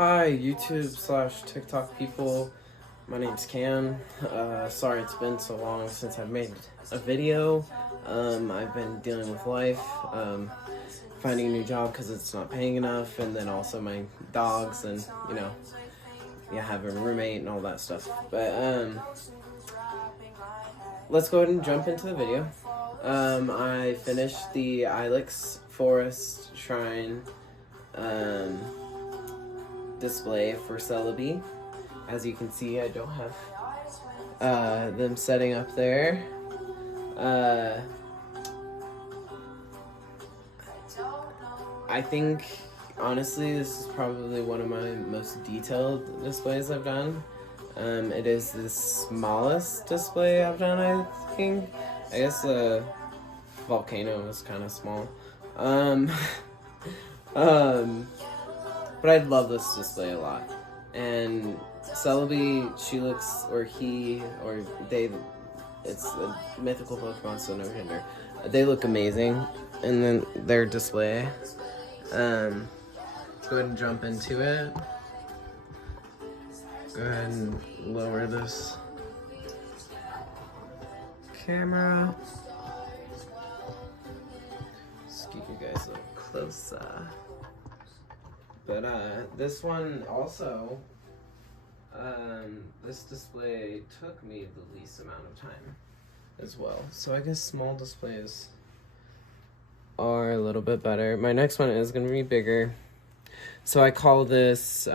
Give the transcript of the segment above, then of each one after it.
Hi, YouTube slash TikTok people. My name's Cam. Sorry it's been so long since I've made a video. I've been dealing with life, finding a new job because it's not paying enough, and then also my dogs and, having a roommate and all that stuff. But, let's go ahead and jump into the video. I finished the Ilex Forest Shrine, display for Celebi. As you can see, I don't have them setting up there. I think, honestly, this is probably one of my most detailed displays I've done. It is the smallest display I've done, I think. I guess the volcano was kind of small. But I love this display a lot. And Celebi, she looks, or he, or they, it's a mythical Pokemon, so no gender. They look amazing in their display. Let's go ahead and jump into it. Go ahead and lower this camera. Let's get you guys a little closer. But this one also, this display took me the least amount of time as well. So I guess small displays are a little bit better. My next one is going to be bigger. So I call this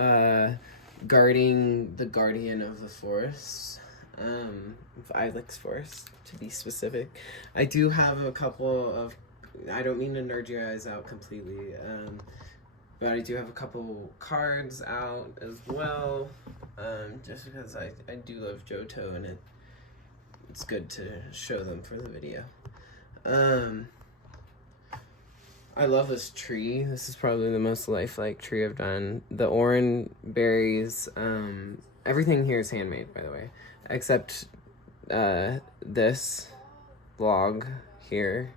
guarding the guardian of the forest. Ilex Forest, to be specific. I do have a couple of, I don't mean to nerd your eyes out completely, but I do have a couple cards out as well, just because I do love Johto, and it's good to show them for the video. I love this tree. This is probably the most lifelike tree I've done. The orange berries, everything here is handmade, by the way, except this log here.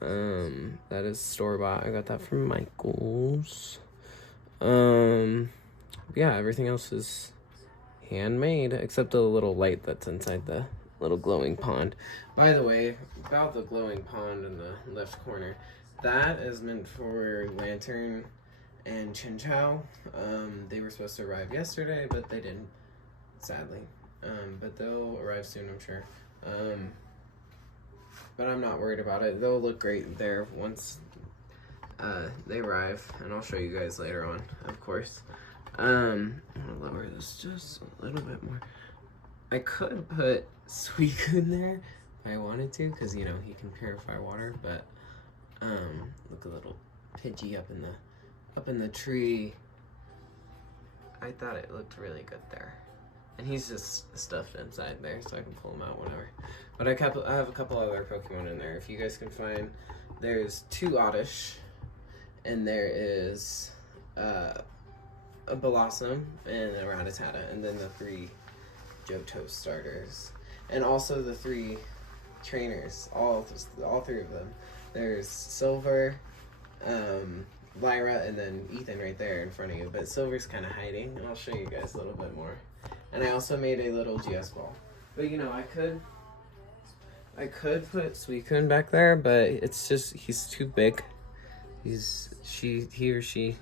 That is store-bought. I got that from Michael's. Yeah, everything else is handmade, except the little light that's inside the little glowing pond. By the way, about the glowing pond in the left corner, that is meant for Lanturn and Chinchou. They were supposed to arrive yesterday, but they didn't, sadly. But they'll arrive soon, I'm sure. But I'm not worried about it. They'll look great there once they arrive, and I'll show you guys later on, of course. I'm gonna lower this just a little bit more. I could put Suicune there if I wanted to, because he can purify water. But look, a little Pidgey up in the tree. I thought it looked really good there. And he's just stuffed inside there, so I can pull him out whenever. But I have a couple other Pokemon in there. If you guys can find, there's 2 Oddish, and there is a Blossom and a Rattata, and then the 3 Johto starters, and also the 3 trainers. All 3 of them. There's Silver, Lyra, and then Ethan right there in front of you. But Silver's kind of hiding, and I'll show you guys a little bit more. And I also made a little GS ball. But I could put Suicune back there, but it's just, he's too big. He or she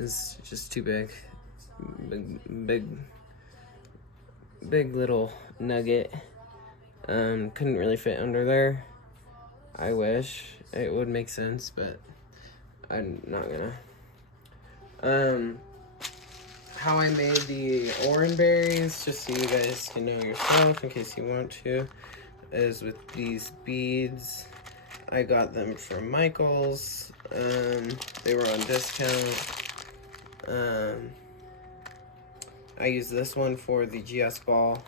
is just too big. Big little nugget. Couldn't really fit under there. I wish it would make sense, but I'm not gonna. How I made the orange berries, just so you guys can know yourself in case you want to, is with these beads. I got them from Michael's. They were on discount. I used this one for the GS ball.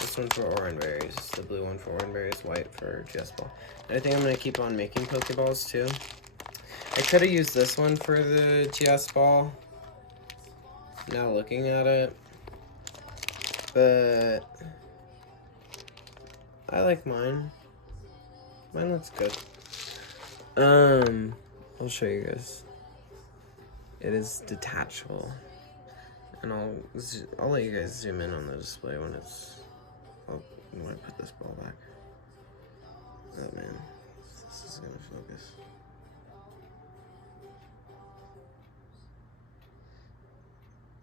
This one for orange berries. The blue one for orange berries, white for GS ball. And I think I'm gonna keep on making Pokeballs too. I could have used this one for the GS ball, now looking at it, but I like mine. Mine looks good. I'll show you guys. it is detachable. And I'll let you guys zoom in on the display when I put this ball back. Oh man, this is gonna focus.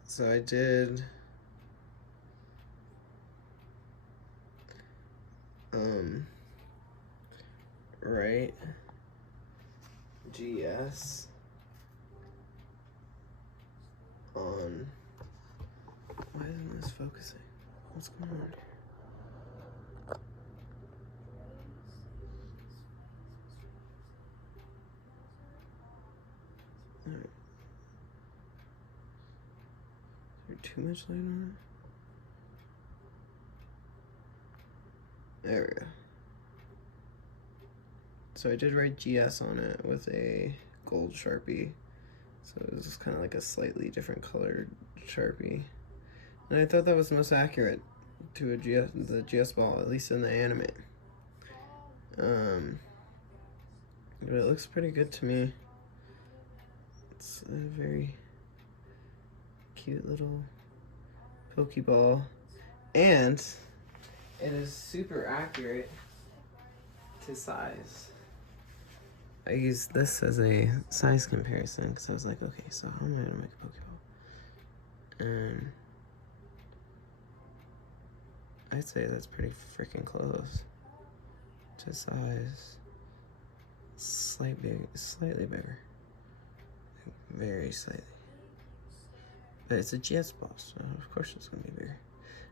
So I did right GS on, why isn't this focusing? What's going on here? Alright. Is there too much light on it? There we go. So I did write GS on it with a gold Sharpie. So it was just kind of like a slightly different colored Sharpie. And I thought that was the most accurate to the GS ball, at least in the anime. But it looks pretty good to me. It's a very cute little Pokeball. And it is super accurate to size. I used this as a size comparison because I was like, okay, so how am I gonna make a Pokeball? And I'd say that's pretty freaking close to size. Slightly bigger. Very slightly. But it's a GS ball, so of course it's gonna be bigger.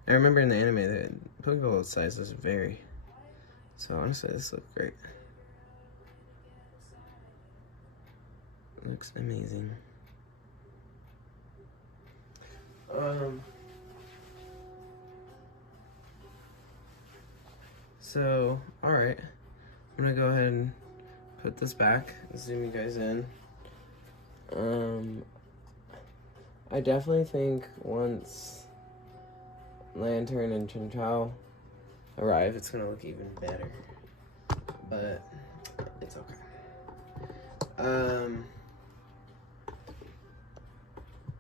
I remember in the anime that Pokeball sizes vary. So honestly, this looks great. Looks amazing. So, alright. I'm gonna go ahead and put this back, zoom you guys in. I definitely think once Lanturn and Chinchou arrive, it's gonna look even better. But it's okay.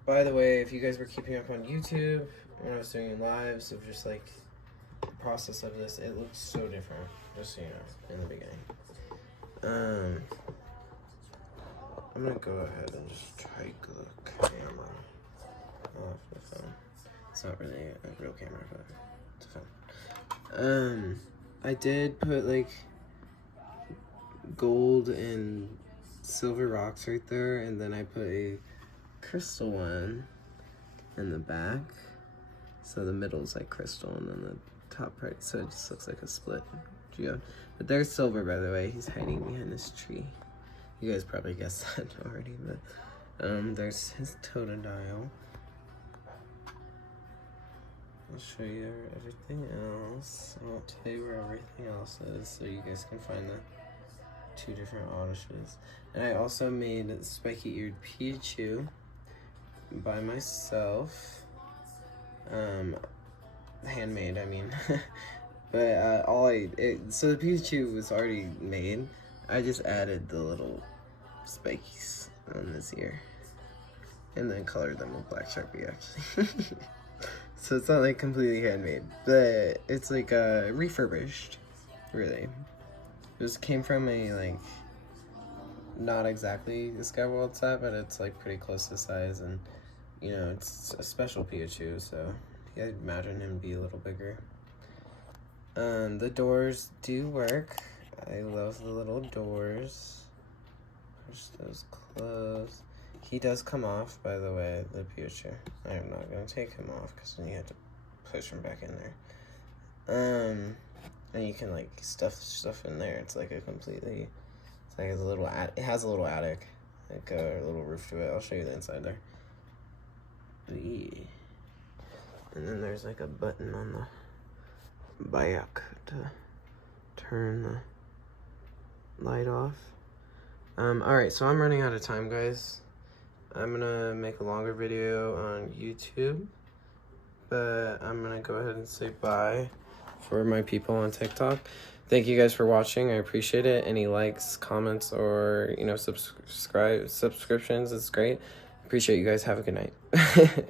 By the way, if you guys were keeping up on YouTube when I was doing lives of just like the process of this, it looks so different, just so you know, in the beginning. I'm gonna go ahead and just try the camera off the phone. It's not really a real camera, but it's a phone. I did put like gold and silver rocks right there, and then I put a crystal one in the back, so the middle's like crystal and then the top part, so it just looks like a split geo. But there's silver, by the way. He's hiding behind this tree. You guys probably guessed that already, but there's his Totodile. I'll show you everything else. I won't tell you where everything else is, so you guys can find the two different Odysseys. And I also made spiky-eared Pichu by myself. Handmade, I mean. But so the Pichu was already made. I just added the little spikies on this ear. And then colored them with black Sharpie, actually. So it's not like completely handmade, but it's like refurbished, really. It just came from a like not exactly a Skyward set, but it's like pretty close to size, and you know it's a special Pikachu, so yeah, I'd imagine him be a little bigger. The doors do work. I love the little doors. Push those closed. He does come off, by the way, the Pikachu. I am not going to take him off because then you have to push him back in there. And you can like stuff in there. It's like a completely, it's like it has a little attic, like a little roof to it. I'll show you the inside there. Yeah. And then there's like a button on the back to turn the light off. Alright, so I'm running out of time, guys. I'm gonna make a longer video on YouTube, but I'm gonna go ahead and say bye for my people on TikTok. Thank you guys for watching. I appreciate it. Any likes, comments, or subscriptions is great. Appreciate you guys. Have a good night.